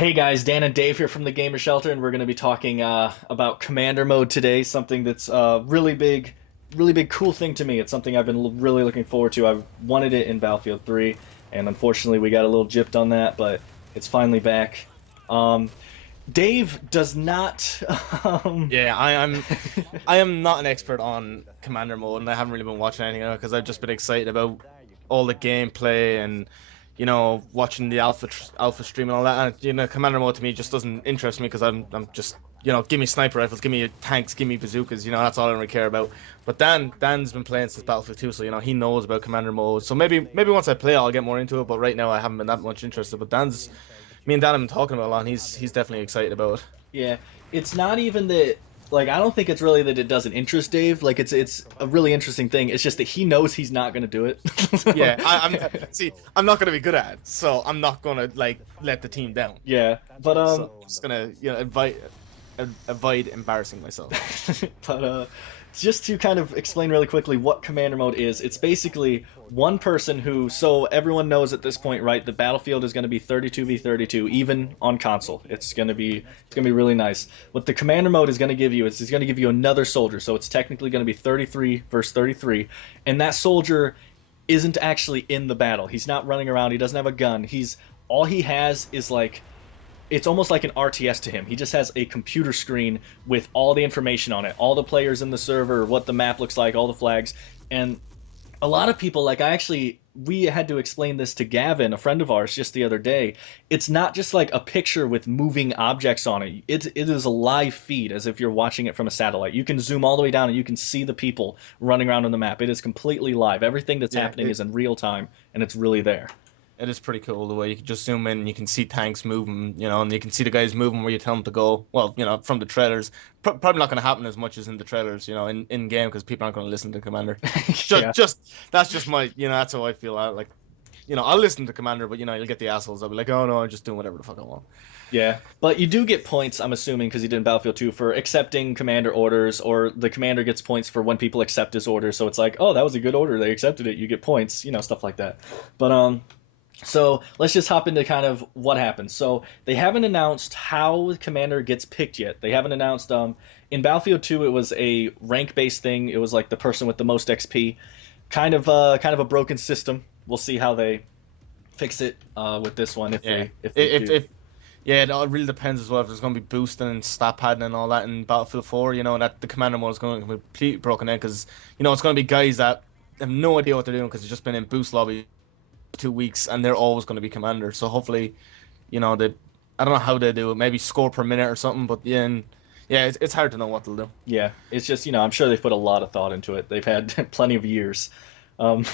Hey guys, Dan and Dave here from the Gamer Shelter, and we're going to be talking about Commander Mode today. Something that's really big, cool thing to me. It's something I've been really looking forward to. I've wanted it in Battlefield 3, and unfortunately we got a little gypped on that, but it's finally back. Um, Dave does not. Um, Yeah, I am not an expert on Commander mode, and I haven't really been watching anything of it because I've just been excited about all the gameplay and watching the alpha stream and all that. And Commander mode to me just doesn't interest me because I'm just give me sniper rifles, give me tanks, give me bazookas. That's all I really care about. But Dan's been playing since Battlefield 2, so he knows about Commander mode. So maybe once I play, I'll get more into it. But right now, I haven't been that much interested. But me and Dan have been talking about it a lot, and he's definitely excited about it. yeah, it's not even that. Like, I don't think it's really that it doesn't interest Dave. Like, it's a really interesting thing. It's just that he knows he's not going to do it. So, Yeah, I'm not gonna be good at it, so I'm not gonna like let the team down. yeah, but So I'm just gonna avoid embarrassing myself. but just to kind of explain really quickly what commander mode is, it's basically one person who, so everyone knows at this point, right? The battlefield is going to be 32v32, even on console. It's going to be really nice. What the commander mode is going to give you is it's going to give you another soldier, so it's technically going to be 33 versus 33, and that soldier isn't actually in the battle. He's not running around. He doesn't have a gun. He's all he has is like it's almost like an RTS to him. He just has a computer screen with all the information on it, all the players in the server, what the map looks like, all the flags. And a lot of people, like we had to explain this to Gavin, a friend of ours, just the other day. It's not just like a picture with moving objects on it. It is a live feed as if you're watching it from a satellite. You can zoom all the way down and you can see the people running around on the map. It is completely live. Everything that's Yeah, happening is in real time and it's really there. it is pretty cool the way you can just zoom in and you can see tanks moving, and you can see the guys moving where you tell them to go. Well, from the trailers. Probably not going to happen as much as in the trailers, in game because people aren't going to listen to Commander. Yeah. Just that's just my, that's how I feel. Like, I'll listen to Commander, but you'll get the assholes. I'll be like, oh no, I'm just doing whatever the fuck I want. Yeah, but you do get points, I'm assuming, because you did in Battlefield 2 for accepting commander orders, or the commander gets points for when people accept his order. So it's like, oh, that was a good order. They accepted it. You get points, stuff like that. But so let's just hop into kind of what happens. So they haven't announced how the commander gets picked yet. They haven't announced. In Battlefield 2, it was a rank-based thing. It was like the person with the most XP, kind of a broken system. We'll see how they fix it with this one Yeah. if they do. If Yeah, it all really depends as well if there's going to be boosting and stat padding and all that in Battlefield 4, that the commander mode is going to be completely broken in because, it's going to be guys that have no idea what they're doing because they've just been in boost lobby 2 weeks and they're always going to be commander. So hopefully, they, I don't know how they do it, maybe score per minute or something, but yeah, it's hard to know what they'll do. Yeah, it's just, I'm sure they've put a lot of thought into it. They've had plenty of years. Um,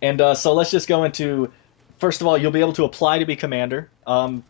and so let's just go into, first of all, you'll be able to apply to be commander.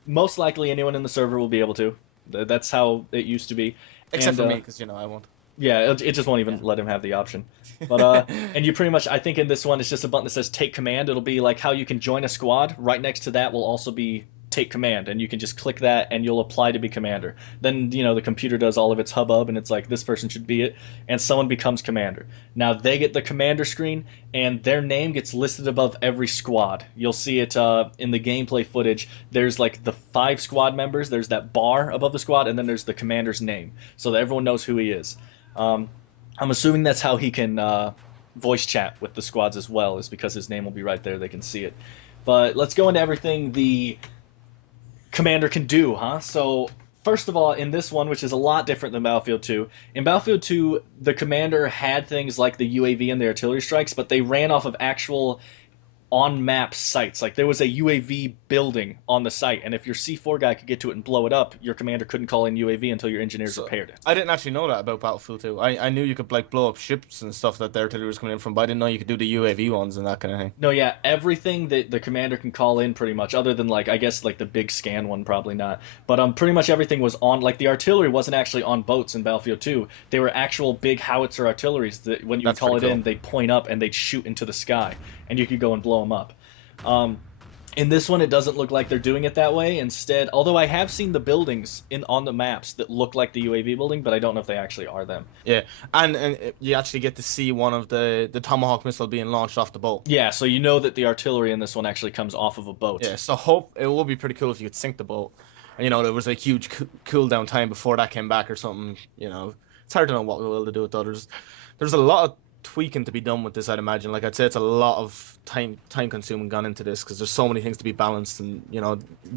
Most likely anyone in the server will be able to. That's how it used to be. Except And for me because, I won't. yeah, it just won't even let him have the option. But and you pretty much, I think in this one, it's just a button that says take command. It'll be like how you can join a squad. Right next to that will also be take command, and you can just click that, and you'll apply to be commander. Then the computer does all of its hubbub, and it's like this person should be it, and someone becomes commander. Now they get the commander screen, and their name gets listed above every squad. You'll see it in the gameplay footage. There's like the 5 squad members. There's that bar above the squad, and then there's the commander's name, so that everyone knows who he is. Um, I'm assuming that's how he can voice chat with the squads as well, is because his name will be right there. They can see it. But let's go into everything the commander can do, huh? So, first of all, in this one, which is a lot different than Battlefield 2, in Battlefield 2, the commander had things like the UAV and the artillery strikes, but they ran off of actual on map sites. Like there was a UAV building on the site, and if your C4 guy could get to it and blow it up, your commander couldn't call in UAV until your engineers So repaired it. I didn't actually know that about Battlefield 2. I knew you could like blow up ships and stuff that the artillery was coming in from, but I didn't know you could do the UAV ones and that kind of thing. No, yeah, everything that the commander can call in pretty much, other than like I guess like the big scan one, probably not. But pretty much everything was on. Like the artillery wasn't actually on boats in Battlefield 2. They were actual big howitzer artilleries that when you That's call pretty it cool. in, they point up and they'd shoot into the sky, and you could go and blow them up. Um, in this one, it doesn't look like they're doing it that way. Instead, although I have seen the buildings in on the maps that look like the UAV building, but I don't know if they actually are them. Yeah, and you actually get to see one of the Tomahawk missile being launched off the boat. Yeah, so you know that the artillery in this one actually comes off of a boat. Yeah, so hope it will be pretty cool if you could sink the boat. And, there was a huge cooldown time before that came back or something. It's hard to know what we'll do with others. There's a lot of tweaking to be done with this, I'd imagine. Like I'd say, it's a lot of time consuming gone into this because there's so many things to be balanced, and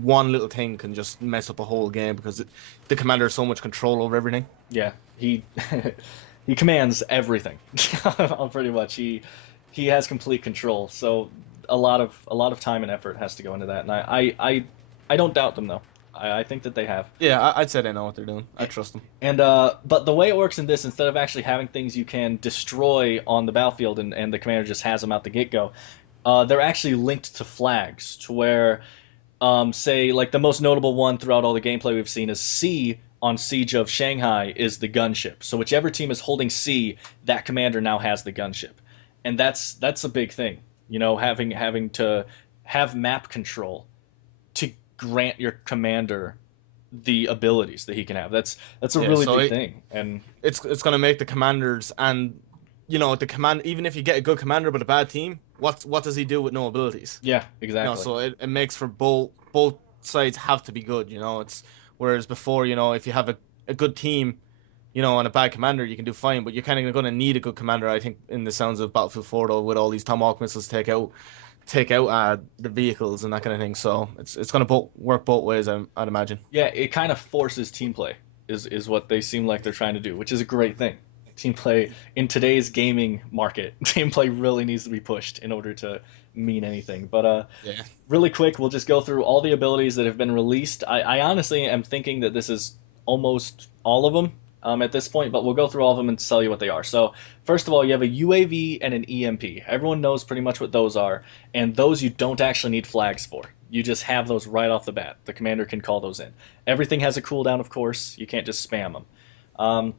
one little thing can just mess up a whole game because the commander has so much control over everything. Yeah, he he commands everything. Pretty much, he has complete control. So a lot of time and effort has to go into that, and I don't doubt them though. I think that they have. Yeah, I'd say they know what they're doing. I trust them. And but the way it works in this, instead of actually having things you can destroy on the battlefield and the commander just has them out the get go, they're actually linked to flags to where, say, like the most notable one throughout all the gameplay we've seen is C on Siege of Shanghai is the gunship. So whichever team is holding C, that commander now has the gunship, and that's a big thing. Having to have map control to grant your commander the abilities that he can have. That's a really big thing, and it's going to make the commanders and the command. Even if you get a good commander but a bad team, what does he do with no abilities? yeah, exactly. So it makes for both sides have to be good. It's whereas before, if you have a good team, and a bad commander, you can do fine, but you're kind of going to need a good commander, I think, in the sounds of Battlefield 4, though, with all these Tomahawk missiles take out the vehicles and that kind of thing. So it's going to work both ways, I'd imagine. Yeah, it kind of forces team play is what they seem like they're trying to do, which is a great thing. Team play in today's gaming market, team play really needs to be pushed in order to mean anything. But Yeah. really quick, we'll just go through all the abilities that have been released. I honestly am thinking that this is almost all of them at this point, but we'll go through all of them and tell you what they are. So first of all, you have a UAV and an EMP. Everyone knows pretty much what those are, and those you don't actually need flags for. You just have those right off the bat. The commander can call those in. Everything has a cooldown, of course. You can't just spam them.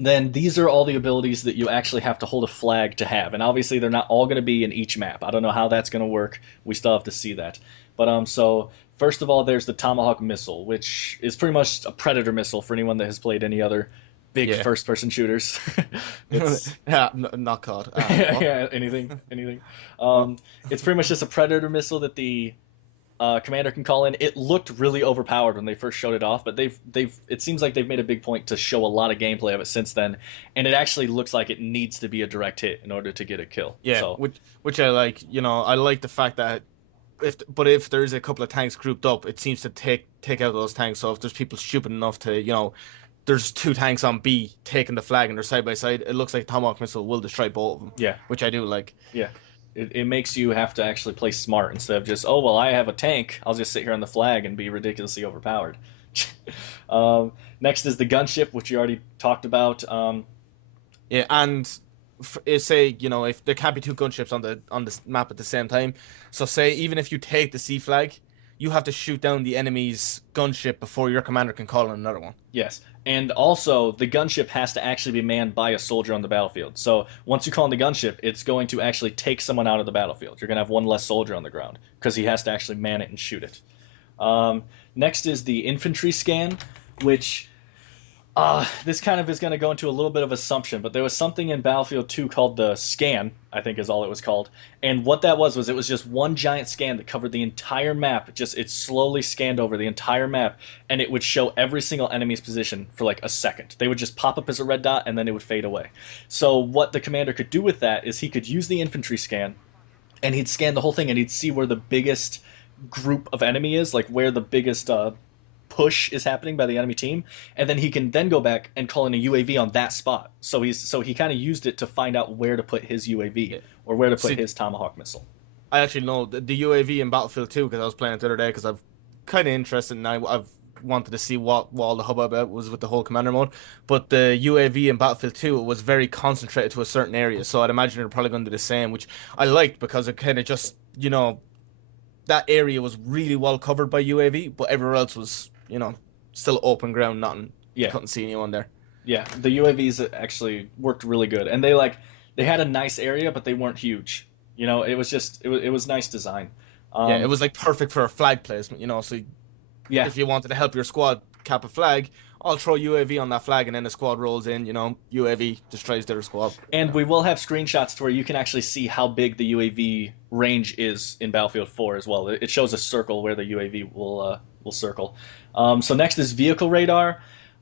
Then these are all the abilities that you actually have to hold a flag to have, and obviously they're not all going to be in each map. I don't know how that's going to work. We still have to see that. But so first of all, there's the Tomahawk missile, which is pretty much a predator missile for anyone that has played any other big first-person shooters. It's Yeah, not COD. yeah, anything. It's pretty much just a predator missile that the commander can call in. It looked really overpowered when they first showed it off, but it seems like they've made a big point to show a lot of gameplay of it since then, and it actually looks like it needs to be a direct hit in order to get a kill. Yeah, So, which I like. I like the fact that if there's a couple of tanks grouped up, it seems to take out those tanks. So if there's people stupid enough to, there's two tanks on B taking the flag and they're side by side, it looks like Tomahawk missile will destroy both of them. yeah, Which I do like. yeah. It makes you have to actually play smart instead of just, oh, well, I have a tank. I'll just sit here on the flag and be ridiculously overpowered. Next is the gunship, which you already talked about. Yeah, and say if there can't be two gunships on the map at the same time, so say even if you take the C flag, you have to shoot down the enemy's gunship before your commander can call in another one. Yes, and also the gunship has to actually be manned by a soldier on the battlefield. So once you call in the gunship, it's going to actually take someone out of the battlefield. You're going to have one less soldier on the ground because he has to actually man it and shoot it. Next is the infantry scan, which this kind of is going to go into a little bit of assumption, but there was something in Battlefield 2 called the scan, I think is all it was called. And what that was it was just one giant scan that covered the entire map. It slowly scanned over the entire map, and it would show every single enemy's position for like a second. They would just pop up as a red dot, and then it would fade away. So what the commander could do with that is he could use the infantry scan, and he'd scan the whole thing, and he'd see where the biggest group of enemy is, like where the biggest push is happening by the enemy team, and then he can then go back and call in a UAV on that spot. So he kind of used it to find out where to put his UAV or where to put his Tomahawk missile. I actually know the UAV in Battlefield 2 because I was playing it the other day because I've kind of interested and I've wanted to see what all the hubbub about was with the whole commander mode. But the UAV in Battlefield 2 was very concentrated to a certain area, so I'd imagine they're probably going to do the same, which I liked because it kind of just that area was really well covered by UAV, but everywhere else was still open ground, nothing. Yeah. You couldn't see anyone there. Yeah, the UAVs actually worked really good, and they had a nice area, but they weren't huge. It was nice design. Yeah, it was like perfect for a flag placement. So Yeah, if you wanted to help your squad cap a flag, I'll throw UAV on that flag, and then the squad rolls in. UAV destroys their squad. and we will have screenshots to where you can actually see how big the UAV range is in Battlefield 4 as well. It shows a circle where the UAV will we'll circle. So next is vehicle radar.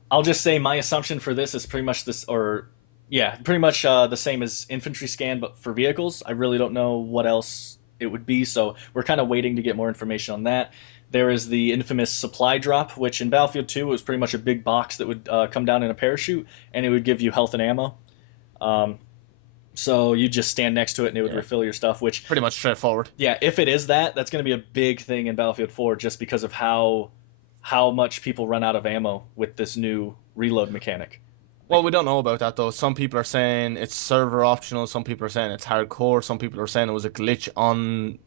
I'll just say my assumption for this is pretty much this, or yeah, pretty much the same as infantry scan, but for vehicles. I really don't know what else it would be, so we're kind of waiting to get more information on that. There is the infamous supply drop, which in Battlefield 2 was pretty much a big box that would come down in a parachute, and it would give you health and ammo. Um, so you just stand next to it, and it would Yeah, refill your stuff. Which, pretty much straightforward. yeah, if it is that, that's going to be a big thing in Battlefield 4, just because of how much people run out of ammo with this new reload mechanic. Well, Like, we don't know about that though. Some people are saying it's server optional. Some people are saying it's hardcore. Some people are saying it was a glitch on.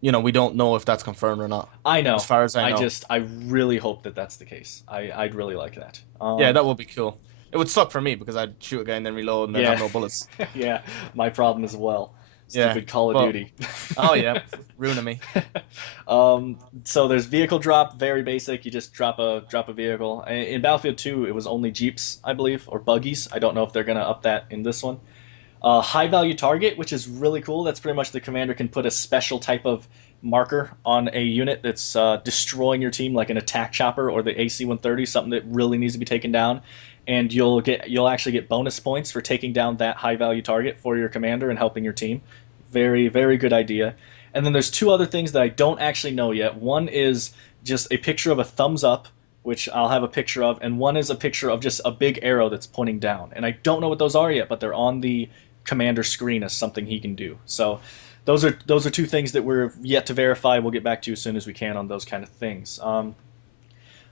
We don't know if that's confirmed or not. I As know. far as I know. I really hope that that's the case. I'd really like that. Yeah, that would be cool. It would suck for me because I'd shoot a guy and then reload and then have Yeah, no bullets. yeah, my problem as well. Yeah. Stupid Call of Well, Duty. oh yeah, ruining me. So there's vehicle drop, very basic. You just drop a vehicle. In Battlefield 2, it was only jeeps, I believe, or buggies. I don't know if they're gonna up that in this one. High value target, which is really cool. That's pretty much the commander can put a special type of marker on a unit that's destroying your team, like an attack chopper or the AC-130, something that really needs to be taken down. And you'll actually get bonus points for taking down that high value target for your commander and helping your team. Very, very good idea. And then there's two other things that I don't actually know yet. One is just a picture of a thumbs up, which I'll have a picture of, and one is a picture of just a big arrow that's pointing down. And I don't know what those are yet, but they're on the commander screen as something he can do. So those are two things that we're yet to verify. We'll get back to you as soon as we can on those kind of things.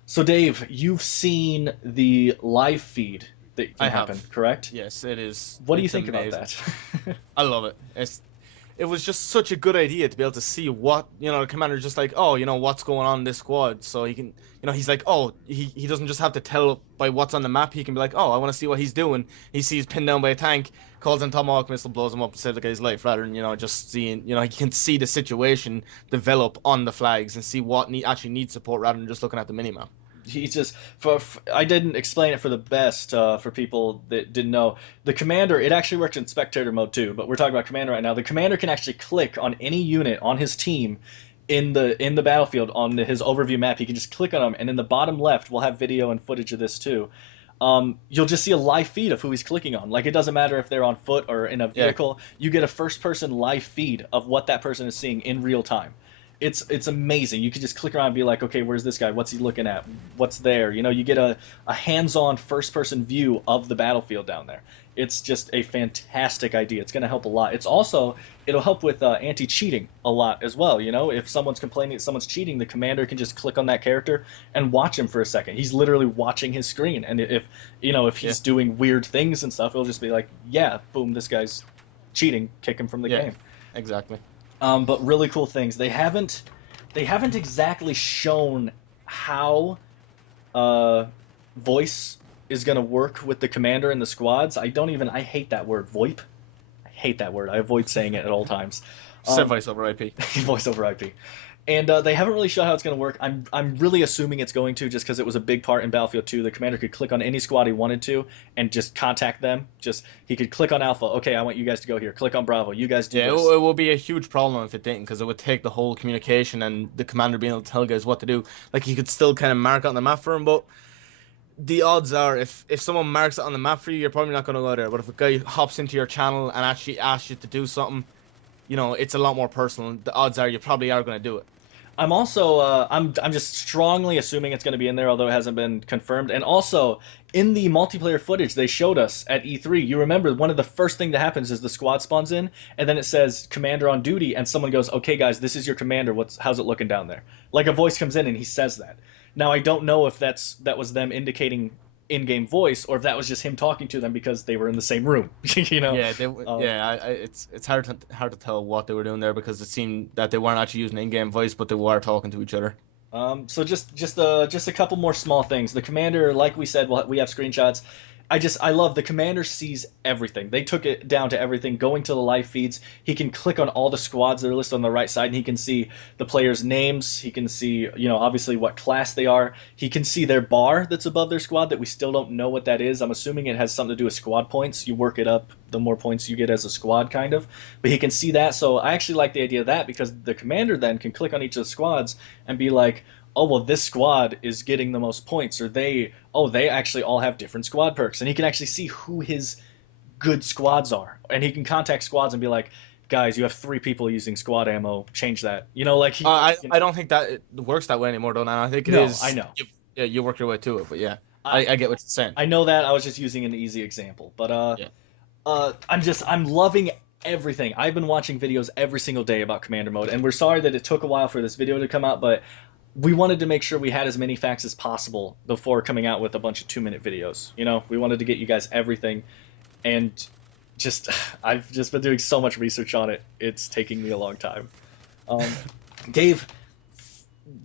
So Dave, you've seen the live feed that I can happen, have. correct? Yes, it is. What do you It's think about amazing. that? I love it. It was just such a good idea to be able to see what, the commander's just like, oh, what's going on in this squad. So he can, he's like, oh, he doesn't just have to tell by what's on the map. He can be like, oh, I want to see what he's doing. He sees pinned down by a tank, calls in Tomahawk missile, blows him up, and saves the guy's life, rather than, just seeing, he can see the situation develop on the flags and see what actually needs support rather than just looking at the minimap. He's just I didn't explain it for the best for people that didn't know. The commander, it actually works in spectator mode too, but we're talking about commander right now. The commander can actually click on any unit on his team in the battlefield on his overview map. He can just click on them, and in the bottom left, we'll have video and footage of this too. You'll just see a live feed of who he's clicking on. Like, it doesn't matter if they're on foot or in a Yeah. vehicle. You get a first-person live feed of what that person is seeing in real time. It's amazing. You can just click around and be like, okay, where's this guy? What's he looking at? What's there? You get a hands-on first-person view of the battlefield down there. It's just a fantastic idea. It's going to help a lot. It'll help with anti-cheating a lot as well. If someone's complaining that someone's cheating, the commander can just click on that character and watch him for a second. He's literally watching his screen, and if he's Yeah. doing weird things and stuff, it'll just be like, yeah, boom, this guy's cheating, kick him from the Yeah. game. Exactly. But really cool things. They haven't exactly shown how voice is going to work with the commander and the squads. I hate that word, VoIP. I hate that word. I avoid saying it at all times. Said voice over IP. Voice over IP. And they haven't really shown how it's going to work. I'm really assuming it's going to, just because it was a big part in Battlefield 2. The commander could click on any squad he wanted to and just contact them. He could click on Alpha. Okay, I want you guys to go here. Click on Bravo. You guys do Yeah, it, this. it will be a huge problem if it didn't, because it would take the whole communication and the commander being able to tell guys what to do. Like, he could still kind of mark it on the map for him, but the odds are, if someone marks it on the map for you, you're probably not going to go there. But if a guy hops into your channel and actually asks you to do something, it's a lot more personal. The odds are you probably are going to do it. I'm also I'm just strongly assuming it's going to be in there, although it hasn't been confirmed. And also, in the multiplayer footage they showed us at E3, you remember one of the first thing that happens is the squad spawns in, and then it says commander on duty, and someone goes, "Okay, guys, this is your commander. How's it looking down there?" Like, a voice comes in and he says that. Now, I don't know if that was them indicating in-game voice, or if that was just him talking to them because they were in the same room. Yeah, it's hard to tell what they were doing there, because it seemed that they weren't actually using in-game voice, but they were talking to each other. So just a couple more small things. The commander, like we said, we have screenshots. I love the commander sees everything. They took it down to everything. Going to the live feeds, he can click on all the squads that are listed on the right side, and he can see the players' names. He can see, obviously what class they are. He can see their bar that's above their squad that we still don't know what that is. I'm assuming it has something to do with squad points. You work it up, the more points you get as a squad, kind of. But he can see that, so I actually like the idea of that, because the commander then can click on each of the squads and be like, oh well, this squad is getting the most points, or they actually all have different squad perks, and he can actually see who his good squads are, and he can contact squads and be like, guys, you have 3 people using squad ammo, change that. Like he, I don't think that it works that way anymore, though. Now I think it no, I is. know. Yeah, you work your way to it, but yeah, I I get what you're saying. I know that I was just using an easy example, but Yeah. I'm loving everything. I've been watching videos every single day about Commander Mode, and we're sorry that it took a while for this video to come out, but we wanted to make sure we had as many facts as possible before coming out with a bunch of 2-minute videos. We wanted to get you guys everything, and just I've just been doing so much research on it. It's taking me a long time. Um, Dave,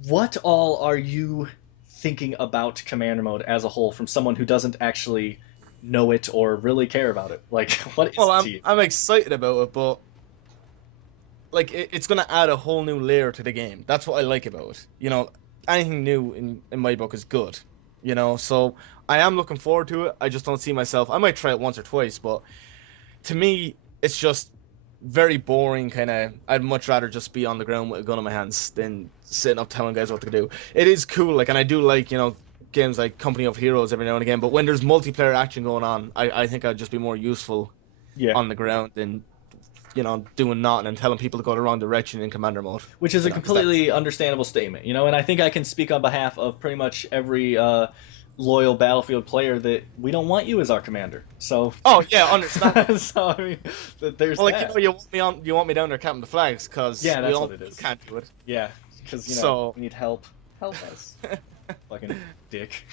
what all are you thinking about Commander Mode as a whole from someone who doesn't actually know it or really care about it? Like, what is Well, it to you? I'm excited about it, but like it's gonna add a whole new layer to the game. That's what I like about it. Anything new in my book is good. So I am looking forward to it. I just don't see myself. I might try it once or twice, but to me, it's just very boring. Kind of, I'd much rather just be on the ground with a gun in my hands than sitting up telling guys what to do. It is cool, like, and I do like games like Company of Heroes every now and again. But when there's multiplayer action going on, I think I'd just be more useful Yeah. on the ground than doing nothing and telling people to go the wrong direction in Commander Mode. Which is a 'Cause completely understandable statement, and I think I can speak on behalf of pretty much every loyal Battlefield player that we don't want you as our commander. So. Oh yeah, understand. So I mean, there's Well, that. you want me down there capping the flags because Yeah, that's what it is. Can't do it. Yeah, because So- we need help. Help us. Fucking dick.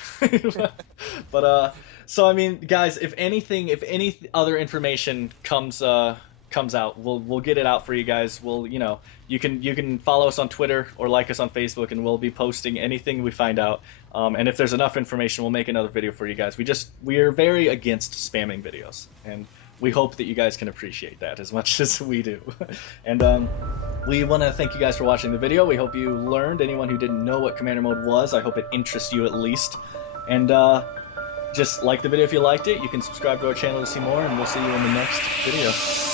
But so I mean, guys, if any other information comes out, we'll get it out for you guys. You can follow us on Twitter or like us on Facebook, and we'll be posting anything we find out. And if there's enough information, we'll make another video for you guys. We are very against spamming videos, and we hope that you guys can appreciate that as much as we do. And we want to thank you guys for watching the video. We hope you learned. Anyone who didn't know what Commander Mode was, I hope it interests you at least. And just like the video if you liked it. You can subscribe to our channel to see more, and we'll see you in the next video.